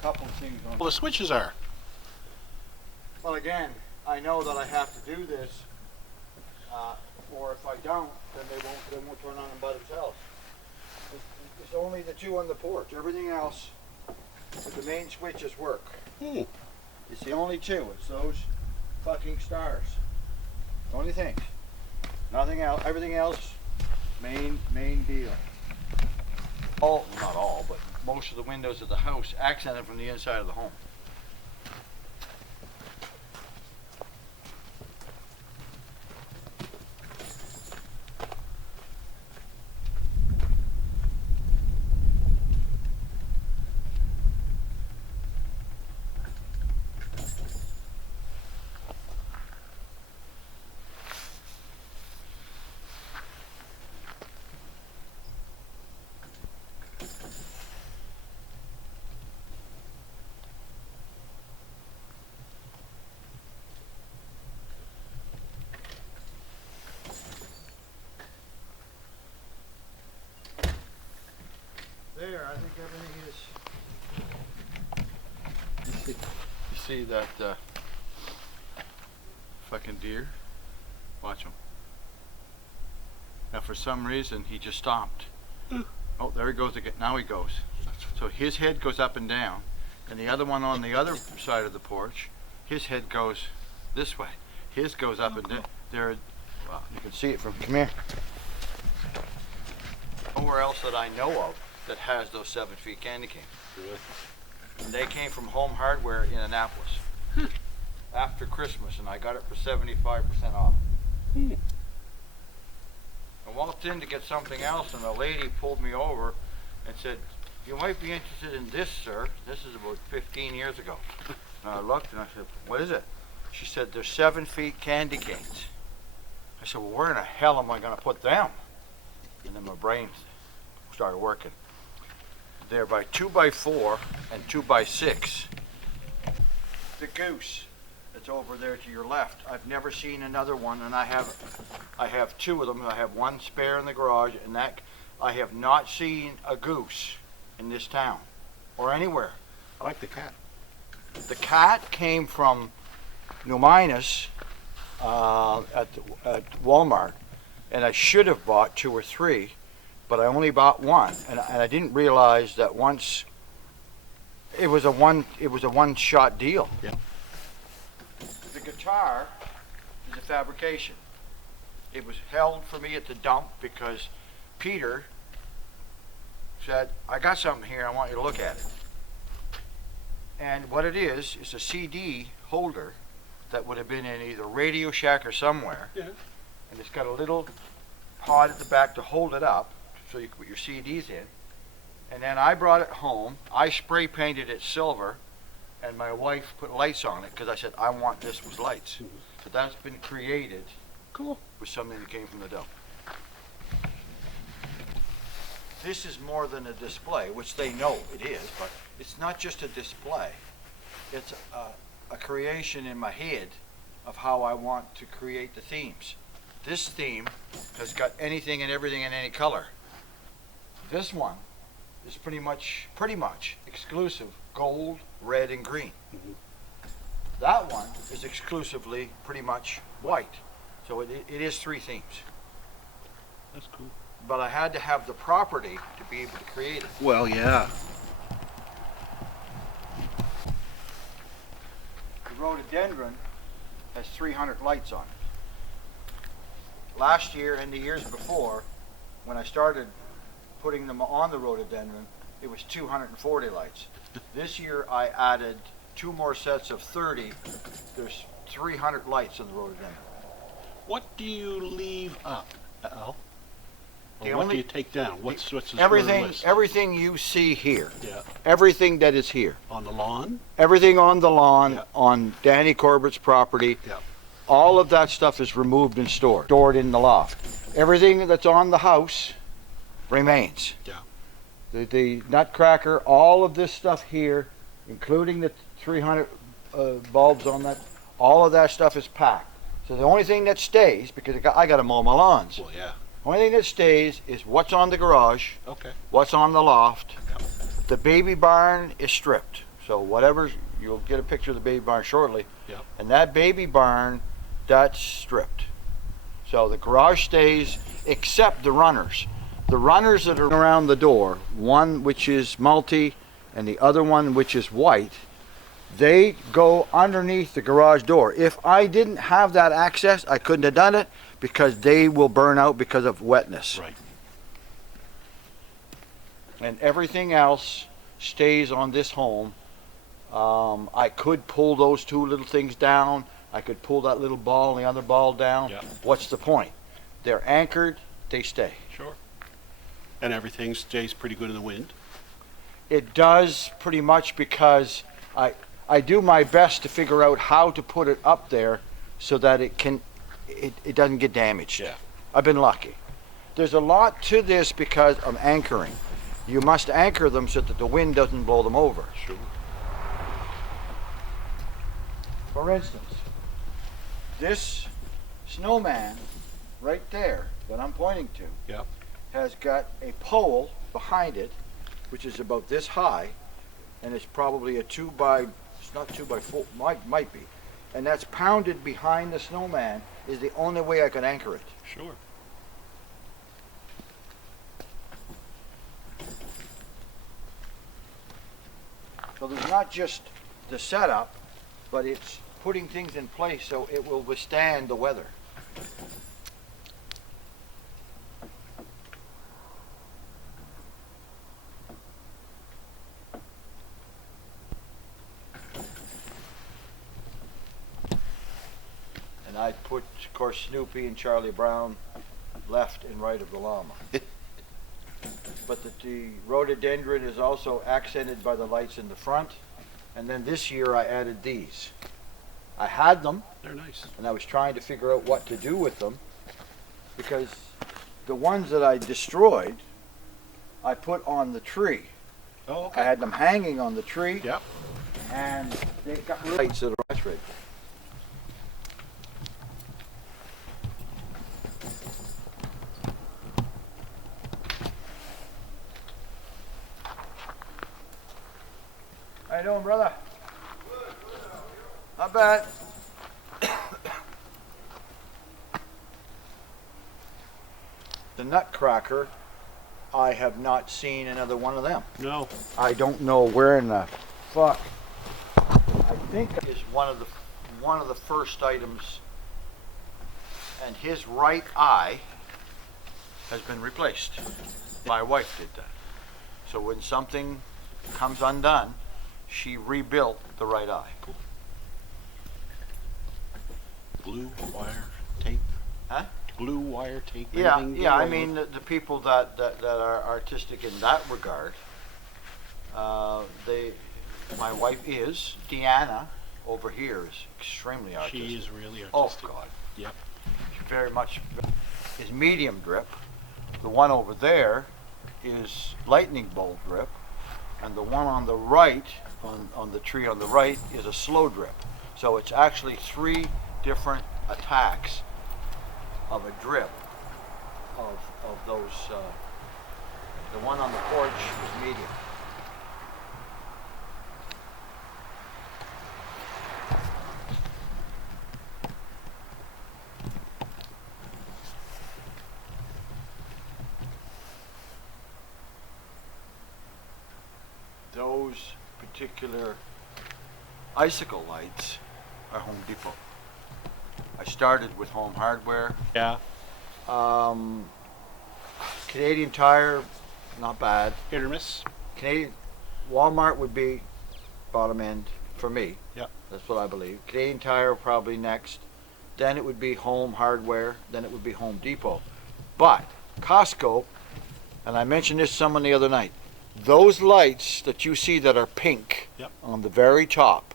couple of things on. Well, the switches are. Well, again, I know that I have to do this, or if I don't, then they won't turn on them by themselves. It's only the two on the porch. Everything else, the main switches work. It's the only two. It's those fucking stars. Only things. Nothing else. Everything else, main deal. All, not all, but most of the windows of the house accented from the inside of the home. There, I think everything is. You see that fucking deer? Watch him. Now, for some reason, he just stopped. Oh, there he goes again. Now he goes. So his head goes up and down, and the other one on the other side of the porch, his head goes this way. His goes up and down. There, well, you can see it from. Come here. Nowhere else that I know of that has those 7 feet candy canes. Really? And they came from Home Hardware in Annapolis after Christmas, and I got it for 75% off. I walked in to get something else, and a lady pulled me over and said, "You might be interested in this, sir." This is about 15 years ago. And I looked and I said, "What is it?" She said, "They're 7 feet candy canes." I said, "Well, where in the hell am I going to put them?" And then my brain started working. They're by 2x4 and 2x6. The goose that's over there to your left, I've never seen another one, and I have two of them. I have one spare in the garage, and that I have not seen a goose in this town or anywhere. I like the cat. The cat came from New Minas at Walmart, and I should have bought 2 or 3. But I only bought one, and I didn't realize that once it was a one-shot deal. Yeah. The guitar is a fabrication. It was held for me at the dump because Peter said, "I got something here, I want you to look at it." And what it is a CD holder that would have been in either Radio Shack or somewhere. Yeah. And it's got a little pod at the back to hold it up, so you can put your CDs in. And then I brought it home. I spray painted it silver, and my wife put lights on it because I said, "I want this with lights." So that's been created. Cool. With something that came from the dump. This is more than a display, which they know it is, but it's not just a display. It's a creation in my head of how I want to create the themes. This theme has got anything and everything in any color. This one is pretty much exclusive gold, red, and green. That one is exclusively pretty much white. So it is 3 themes. That's cool. But I had to have the property to be able to create it. Well, yeah. The rhododendron has 300 lights on it. Last year and the years before, when I started putting them on the rhododendron, it was 240 lights. This year I added 2 more sets of 30. There's 300 lights on the rhododendron. What do you leave up, Al? The Or what only- do you take down? What's the sort of Everything, list? everything you see here, Yeah. everything that is here, On the lawn? everything on the lawn, Yeah. on Danny Corbett's property, Yeah. all of that stuff is removed and stored in the loft. Everything that's on the house remains. Yeah. The nutcracker, all of this stuff here, including the 300 bulbs on that, all of that stuff is packed. So the only thing that stays, because I got to mow my lawns, Well, yeah. the only thing that stays is what's on the garage, Okay. what's on the loft. Yeah. The baby barn is stripped, So whatever, you'll get a picture of the baby barn shortly. Yep. And that baby barn, that's stripped. So the garage stays, except the runners. The runners that are around the door, one which is multi and the other one which is white, they go underneath the garage door. If I didn't have that access, I couldn't have done it because they will burn out because of wetness. Right. And everything else stays on this home. I could pull those two little things down. I could pull that little ball and the other ball down. Yeah. What's the point? They're anchored, they stay. Sure. And everything stays pretty good in the wind. It does pretty much because I do my best to figure out how to put it up there so that it doesn't get damaged. Yeah. I've been lucky. There's a lot to this because of anchoring. You must anchor them so that the wind doesn't blow them over. Sure. For instance, this snowman right there that I'm pointing to Yep. has got a pole behind it, which is about this high, and it's probably a it's not 2x4, might be. And that's pounded behind the snowman is the only way I can anchor it. Sure. So there's not just the setup, but it's putting things in place so it will withstand the weather. And I put, of course, Snoopy and Charlie Brown left and right of the llama. But the rhododendron is also accented by the lights in the front. And then this year I added these. I had them, They're nice. and I was trying to figure out what to do with them because the ones that I destroyed, I put on the tree. Oh, I okay. had them hanging on the tree, Yep. and they got lights that are red. How you doing, brother? Not bad. The Nutcracker, I have not seen another one of them. No. I don't know where in the fuck. I think is one of the first items, and his right eye has been replaced. My wife did that. So when something comes undone, she rebuilt the right eye. Blue wire tape. Huh? Blue wire tape. Yeah, anything yeah. I along mean, the people that are artistic in that regard, my wife is Deanna over here is extremely with- artistic. She is really Oh artistic. God, Yep. very much. Is medium drip. The one over there is lightning bolt drip, and the one on the right, on the tree on the right, is a slow drip. So it's actually three different attacks of a drip of those. The one on the porch is medium. Those particular icicle lights are Home Depot. I started with Home Hardware. Yeah. Canadian Tire, not bad. Hit or miss. Canadian Walmart would be bottom end for me. Yep. That's what I believe. Canadian Tire probably next. Then it would be Home Hardware. Then it would be Home Depot. But Costco, and I mentioned this to someone the other night, those lights that you see that are pink Yep. on the very top,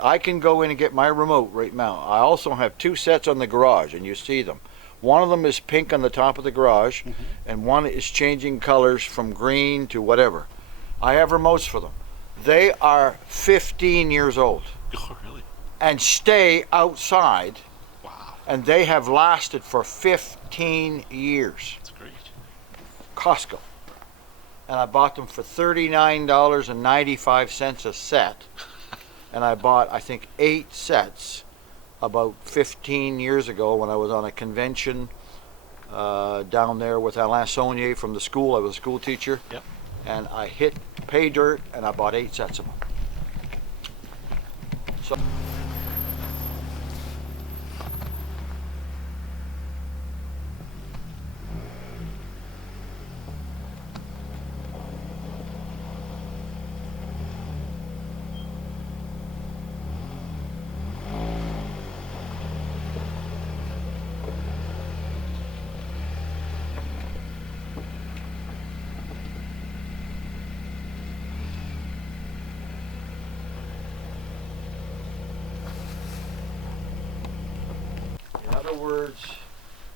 I can go in and get my remote right now. I also have two sets on the garage, and you see them. One of them is pink on the top of the garage, and one is changing colors from green to whatever. I have remotes for them. They are 15 years old Oh, really? and stay outside, Wow. and they have lasted for 15 years. That's great. Costco. and I bought them for $39.95 a set. And I bought, I think, 8 sets about 15 years ago when I was on a convention down there with Alain Saunier from the school. I was a school teacher. Yep. And I hit pay dirt, and I bought 8 sets of them. So. In other words,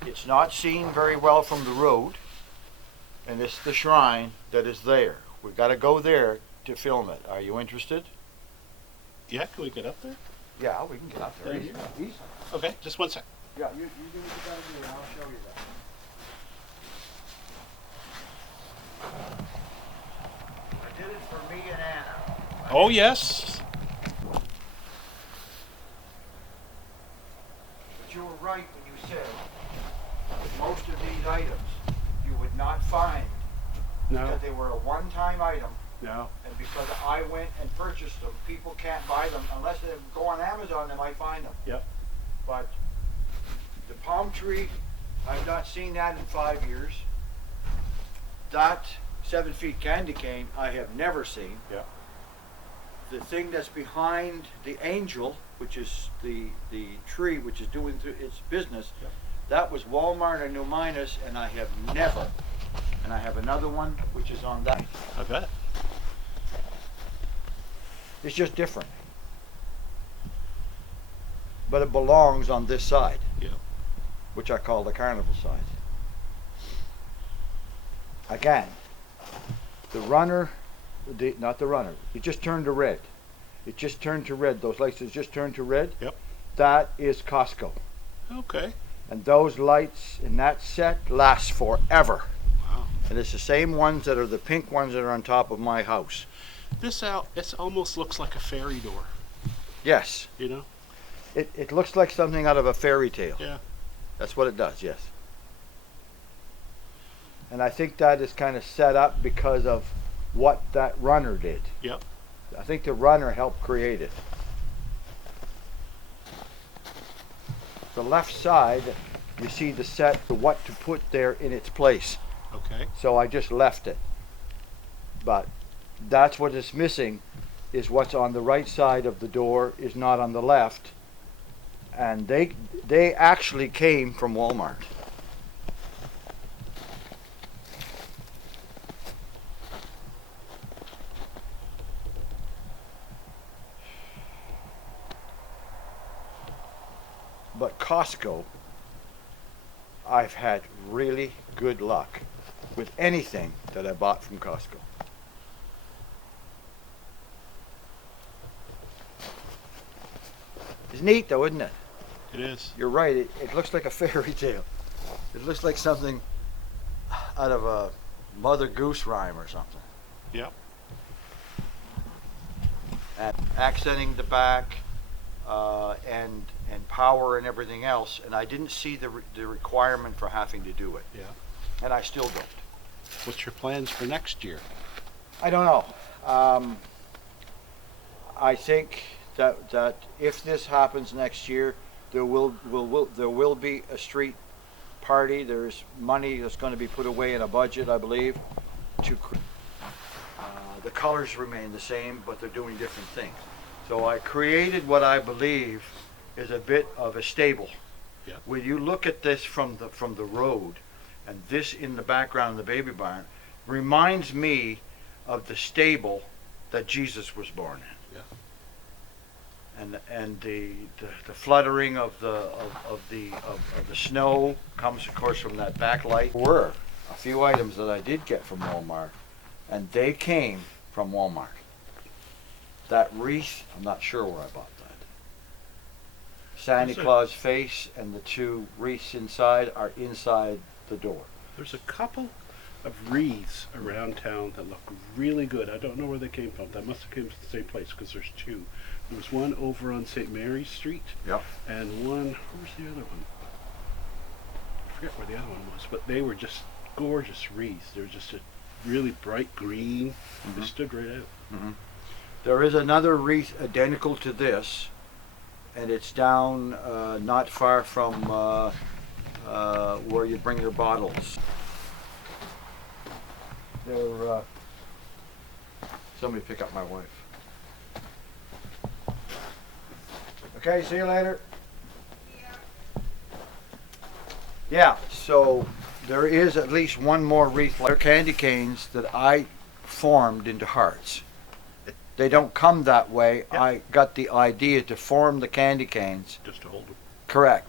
it's not seen very well from the road, and it's the shrine that is there. We've got to go there to film it. Are you interested? Yeah, can we get up there? Yeah, we can get up there. Thank Easy. you. Easy. Okay, just one sec. Yeah, you do what you gotta do, and I'll show you that. I did it for me and Anna. Oh, yes. But you were right when you said that most of these items you would not find No, that they were a one-time item, no. and because I went and purchased them, people can't buy them unless they go on Amazon. They might find them. Yep. But the palm tree, I've not seen that in 5 years. That 7 feet candy cane, I have never seen. Yeah. The thing that's behind the angel, which is the tree which is doing its business, Yep. that was Walmart or New Minas, and I have never. And I have another one which is on that. I bet. It's just different. But it belongs on this side, Yeah. which I call the carnival side. Again, the runner, not the runner, it just turned to red. It just turned to red. Those lights just turned to red. Yep. That is Costco. Okay. And those lights in that set last forever. Wow. And it's the same ones that are the pink ones that are on top of my house. This almost looks like a fairy door, Yes. you know? It looks like something out of a fairy tale. Yeah. That's what it does, yes. And I think that is kind of set up because of what that runner did. Yep. I think the runner helped create it. The left side, you see the set, the what to put there in its place. Okay. So I just left it. But that's what is missing, is what's on the right side of the door is not on the left. And they actually came from Walmart. But Costco, I've had really good luck with anything that I bought from Costco. It's neat though, isn't it? It is. You're right, it looks like a fairy tale. It looks like something out of a Mother Goose rhyme or something. Yep. And accenting the back, and power and everything else, and I didn't see the requirement for having to do it, Yeah. and I still don't. What's your plans for next year? I don't know. I think that if this happens next year, there will be a street party. There's money that's going to be put away in a budget, I believe. The colors remain the same, but they're doing different things. So I created what I believe is a bit of a stable. Yeah. When you look at this from the road, and this in the background of the baby barn, reminds me of the stable that Jesus was born in. Yeah. And the fluttering of the snow comes, of course, from that backlight. There were a few items that I did get from Walmart, and they came from Walmart. That wreath, I'm not sure where I bought that. Santa Claus face and the 2 wreaths inside are inside the door. There's a couple of wreaths around town that look really good. I don't know where they came from. That must have come from the same place because there's two. There was one over on St. Mary's Street. Yep. And one, where was the other one? I forget where the other one was, but they were just gorgeous wreaths. They were just a really bright green. They stood right out. There is another wreath identical to this, and it's down not far from where you bring your bottles. They're, somebody pick up my wife. Okay, see you later. Yeah, so there is at least one more wreath. They're candy canes that I formed into hearts. They don't come that way. Yep. I got the idea to form the candy canes. Just to hold them. Correct.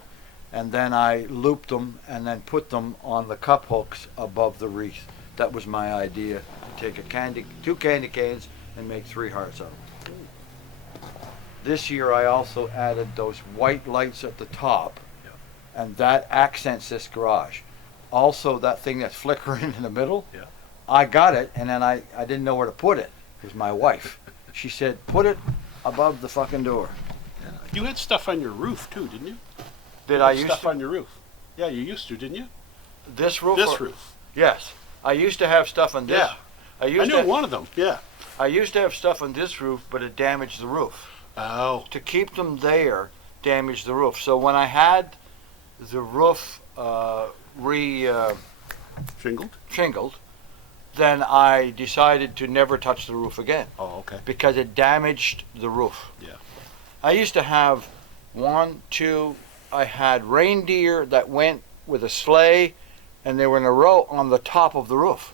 And then I looped them and then put them on the cup hooks above the wreath. That was my idea, to take two candy canes and make 3 hearts out of them. This year I also added those white lights at the top, and that accents this garage. Also, that thing that's flickering in the middle, I got it, and then I didn't know where to put it. It was my wife. She said, put it above the fucking door. You had stuff on your roof too, didn't you? Did I use stuff on your roof? Yeah, you used to, didn't you? this roof? This roof. Yes. I used to have stuff on this. Yeah. I knew one of them. Yeah. I used to have stuff on this roof, but it damaged the roof. Oh. To keep them there damaged the roof. So when I had the roof Shingled. then I decided to never touch the roof again Oh, okay. because it damaged the roof. Yeah. I used to have I had reindeer that went with a sleigh, and they were in a row on the top of the roof.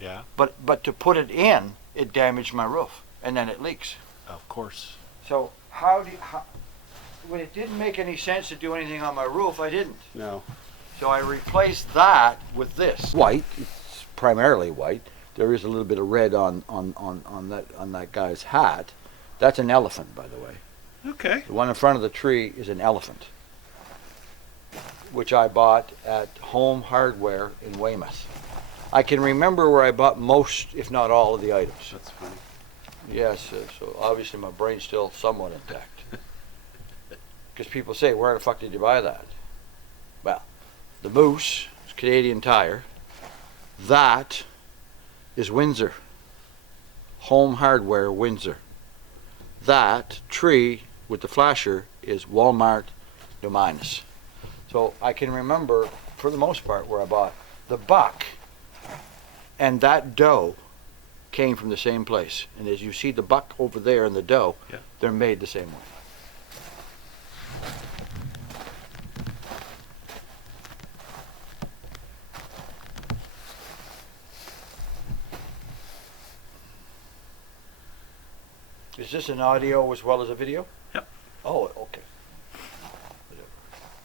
Yeah. But to put it in, it damaged my roof, and then it leaks. Of course. So when it didn't make any sense to do anything on my roof, I didn't. No. So I replaced that with this. White, it's primarily white. There is a little bit of red on that guy's hat. That's an elephant, by the way. Okay. The one in front of the tree is an elephant, which I bought at Home Hardware in Weymouth. I can remember where I bought most, if not all, of the items. That's funny. Yes, so obviously my brain's still somewhat intact. Because people say, where the fuck did you buy that? Well, the Moose is Canadian Tire. That is Windsor. Home Hardware, Windsor. That tree with the flasher is Walmart, Dupuis. So I can remember, for the most part, where I bought the buck and that doe came from the same place. And as you see the buck over there and the doe, they're made the same way. Is this an audio as well as a video? Yep. Oh, okay.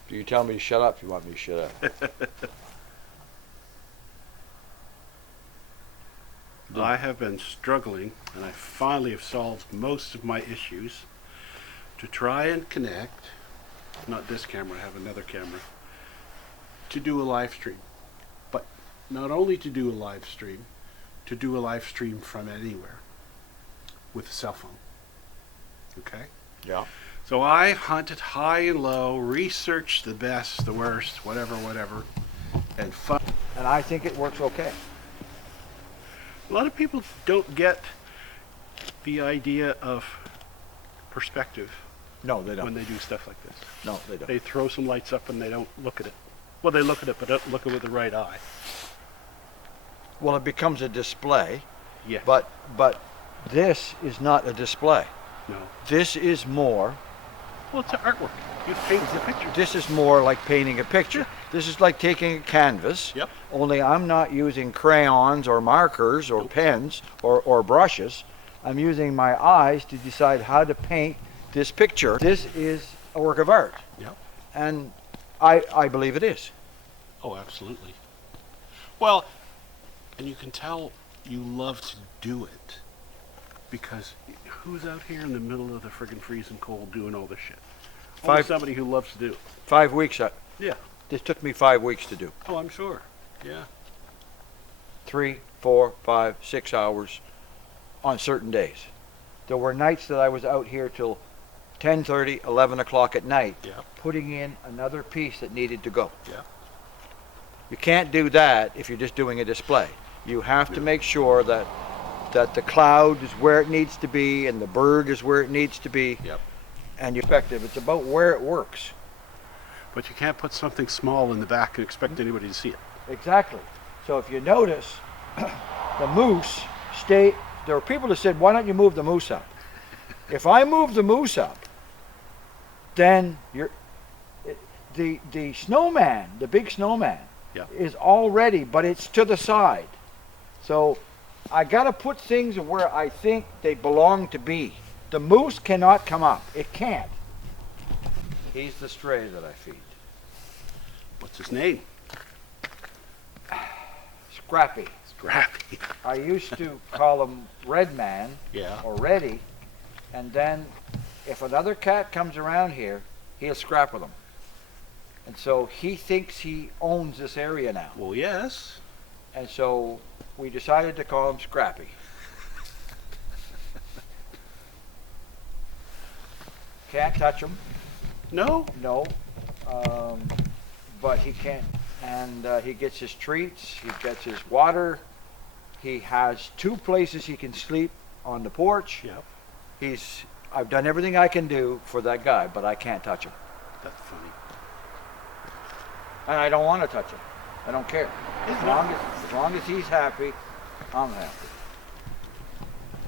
Do you tell me to shut up if you want me to shut up? I have been struggling, and I finally have solved most of my issues, to try and connect, not this camera, I have another camera, to do a live stream. But not only to do a live stream from anywhere with a cell phone. Okay? Yeah. So I hunted high and low, researched the best, the worst, whatever, and And I think it works okay. a lot of people don't get the idea of perspective No, they don't. when they do stuff like this. No, they don't. They throw some lights up and they don't look at it. Well, they look at it, but don't look at it with the right eye. Well, it becomes a display, Yeah. but this is not a display. No. This is more. Well, it's an artwork. You paint the picture. This is more like painting a picture. This is like taking a canvas. Yep. Only I'm not using crayons or markers or pens or brushes. I'm using my eyes to decide how to paint this picture. This is a work of art. Yep. And I believe it is. Oh, absolutely. Well, and you can tell you love to do it, because who's out here in the middle of the friggin' freezing cold doing all this shit? Only somebody who loves to do it. 5 weeks. Yeah. This took me 5 weeks to do. Oh, I'm sure. Yeah. 3, 4, 5, 6 hours on certain days. There were nights that I was out here till 10:30, 11 o'clock at night, putting in another piece that needed to go. You can't do that if you're just doing a display. You have to make sure that the cloud is where it needs to be and the bird is where it needs to be. And you're effective. It's about where it works. But you can't put something small in the back and expect anybody to see it. Exactly. So if you notice, the moose stay. There were people that said, "Why don't you move the moose up?" If I move the moose up, then the snowman, the big snowman, is all ready, but it's to the side. So I got to put things where I think they belong to be. The moose cannot come up. It can't. He's the stray that I feed. What's his name? Scrappy. Scrappy. I used to call him Red Man or Reddy, and then if another cat comes around here, he'll scrap with him. And so he thinks he owns this area now. Well, yes. And so we decided to call him Scrappy. Can't touch him. No? No. But he can't. And he gets his treats. He gets his water. He has 2 places he can sleep on the porch. I've done everything I can do for that guy, but I can't touch him. That's funny. And I don't want to touch him. I don't care. As long as he's happy, I'm happy.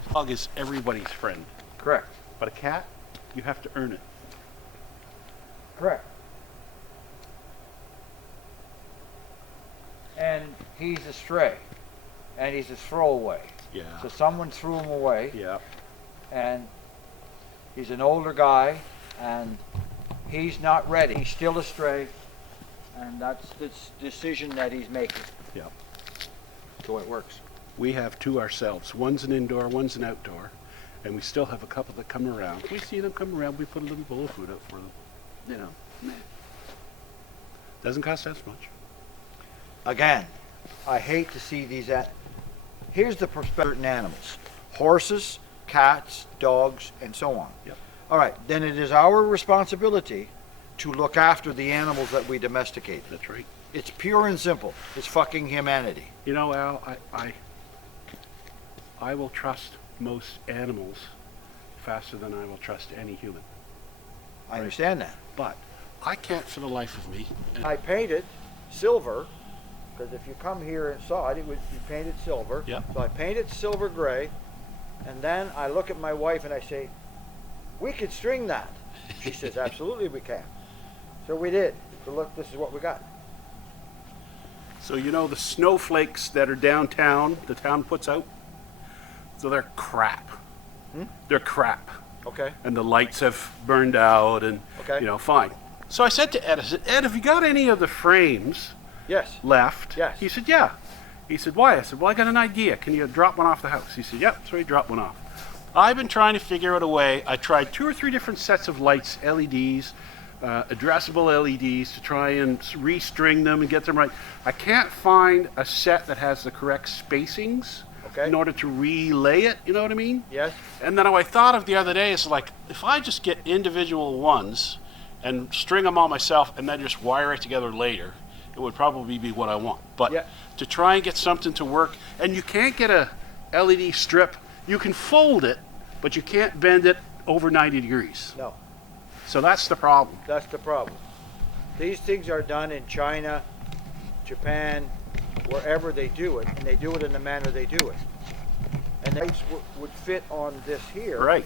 A dog is everybody's friend. Correct. But a cat, you have to earn it. Correct. And he's a stray. And he's a throwaway. So someone threw him away. And he's an older guy, and he's not ready. He's still a stray, and that's the decision that he's making. So it works. We have 2 ourselves. One's an indoor, one's an outdoor, and we still have a couple that come around. We see them come around, we put a little bowl of food out for them. You know, doesn't cost us much. Again, I hate to see these. Here's the perspective of certain animals: horses, cats, dogs, and so on. All right, then it is our responsibility to look after the animals that we domesticate. That's right. It's pure and simple. It's fucking humanity. You know, Al, I will trust most animals faster than I will trust any human. I understand that. But I can't for the life of me. I painted silver, because if you come here and saw it, it would be painted silver. So I painted silver gray, and then I look at my wife and I say, "We could string that." She says, "Absolutely we can." So we did. So look, this is what we got. So you know the snowflakes that are downtown, the town puts out? So they're crap. They're crap. Okay. And the lights have burned out and, you know, fine. So I said to Ed, I said, "Ed, have you got any of the frames left?" Yes. He said, "Yeah." He said, "Why?" I said, "Well, I got an idea. Can you drop one off the house?" He said, "Yep." So he dropped one off. I've been trying to figure out a way. I tried 2 or 3 different sets of lights, LEDs, addressable LEDs, to try and restring them and get them right. I can't find a set that has the correct spacings in order to relay it, you know what I mean? Yes. And then what I thought of the other day is, like, if I just get individual ones and string them all myself and then just wire it together later, it would probably be what I want. But to try and get something to work, and you can't get a LED strip, you can fold it, but you can't bend it over 90 degrees. No. So that's the problem. That's the problem. These things are done in China, Japan, wherever they do it, and they do it in the manner they do it. And the lights would fit on this here. Right.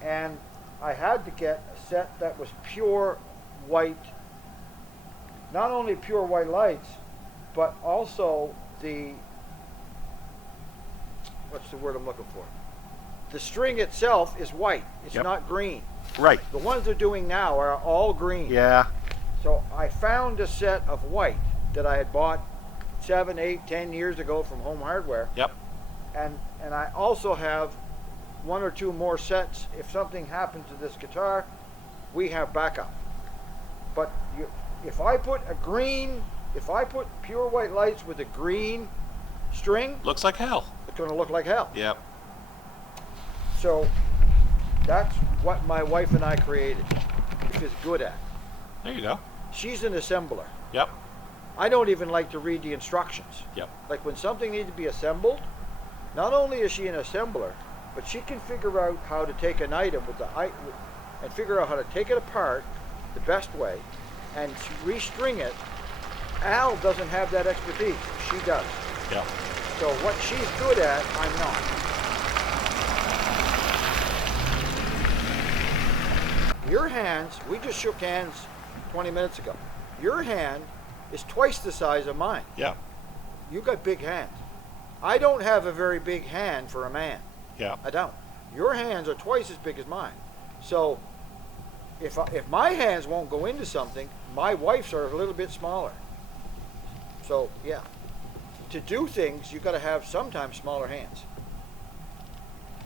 And I had to get a set that was pure white, not only pure white lights, but also what's the word I'm looking for? The string itself is white. It's not green. Right. The ones they're doing now are all green. Yeah. So I found a set of white that I had bought 7, 8, 10 years ago from Home Hardware. And I also have 1 or 2 more sets. If something happens to this guitar, we have backup. But if I put pure white lights with a green string, Looks like hell. it's gonna look like hell. Yep. So that's what my wife and I created. She's good at. There you go. She's an assembler. Yep. I don't even like to read the instructions. Yep. Like when something needs to be assembled, not only is she an assembler, but she can figure out how to take an item and figure out how to take it apart the best way and restring it. Al doesn't have that expertise. She does. Yep. So what she's good at, I'm not. Your hands, we just shook hands 20 minutes ago. Your hand is twice the size of mine. Yep. You got big hands. I don't have a very big hand for a man. Yep. I don't. Your hands are twice as big as mine. So if my hands won't go into something, my wife's are a little bit smaller. So yeah, to do things, you got to have sometimes smaller hands.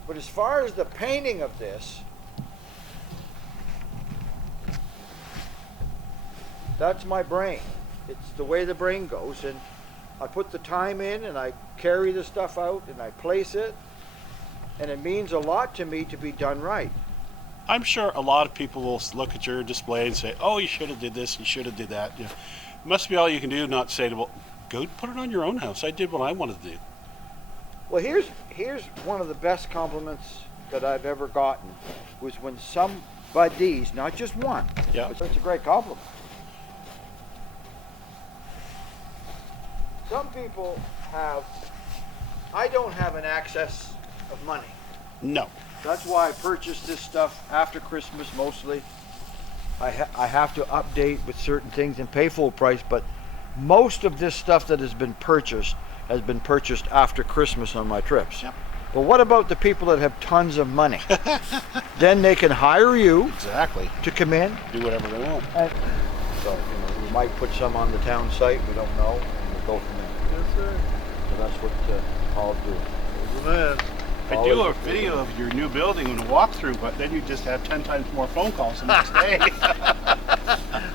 But as far as the painting of this, that's my brain. It's the way the brain goes, and I put the time in and I carry the stuff out and I place it, and it means a lot to me to be done right. I'm sure a lot of people will look at your display and say, "Oh, you should have did this. You should have did that." You know, it must be all you can do, not say, "Well, go put it on your own house. I did what I wanted to do." Well, here's one of the best compliments that I've ever gotten, was when somebody's, not just one, Yeah. it's a great compliment. Some people I don't have an excess of money. No. That's why I purchased this stuff after Christmas mostly. I have to update with certain things and pay full price, but most of this stuff that has been purchased after Christmas on my trips. Yep. But what about the people that have tons of money? Then they can hire you Exactly. to come in. Do whatever they want. And so, we might put some on the town site, we don't know, and we'll go from there. Yes, sir. So that's what Paul's doing. He's the man. I do a video of your new building and a walkthrough, but then you just have 10 times more phone calls the next day.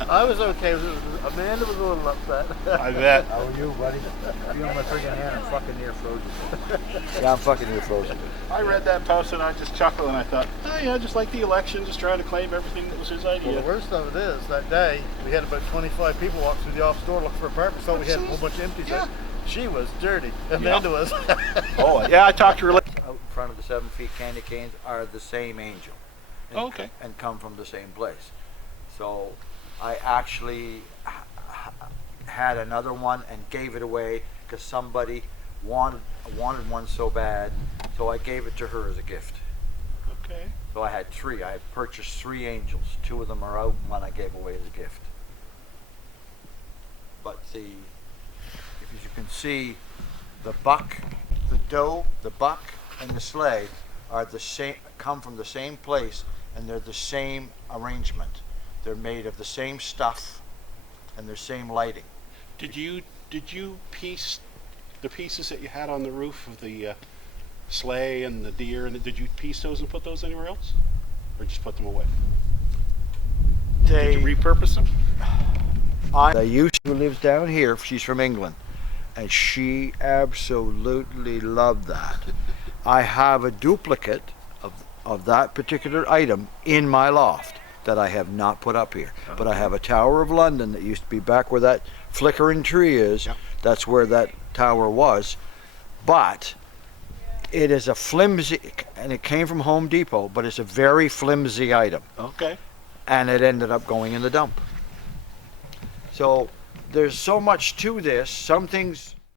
I was okay. Amanda was a little upset. I bet. How are you, buddy? You on my friggin' hand, I'm fucking near frozen. Yeah, I'm fucking near frozen. I read that post and I just chuckled and I thought, oh yeah, just like the election, just trying to claim everything that was his Well, idea. the worst of it is, that day, we had about 25 people walk through the office door looking for apartments, so we had a whole bunch of empties. Yeah. She was dirty. Amanda was. Oh, yeah, I talked to her. Out in front of the 7 feet candy canes are the same angel. And, Oh, okay. And come from the same place. So I actually had another one and gave it away because somebody wanted one so bad. So I gave it to her as a gift. Okay. So I had 3. I had purchased 3 angels. 2 of them are out, and 1 I gave away as a gift. But as you can see, the buck, the doe, the buck, and the sleigh are the same, come from the same place, and they're the same arrangement. They're made of the same stuff, and they're same lighting. Did you piece the pieces that you had on the roof of the sleigh and the deer, and did you piece those and put those anywhere else, or just put them away? Did you repurpose them? The youth who lives down here, she's from England, and she absolutely loved that. I have a duplicate of that particular item in my loft that I have not put up here. But I have a Tower of London that used to be back where that flickering tree is. Yep. That's where that tower was. But it is a flimsy, and it came from Home Depot, but it's a very flimsy item. Okay. And it ended up going in the dump. So there's so much to this. Some things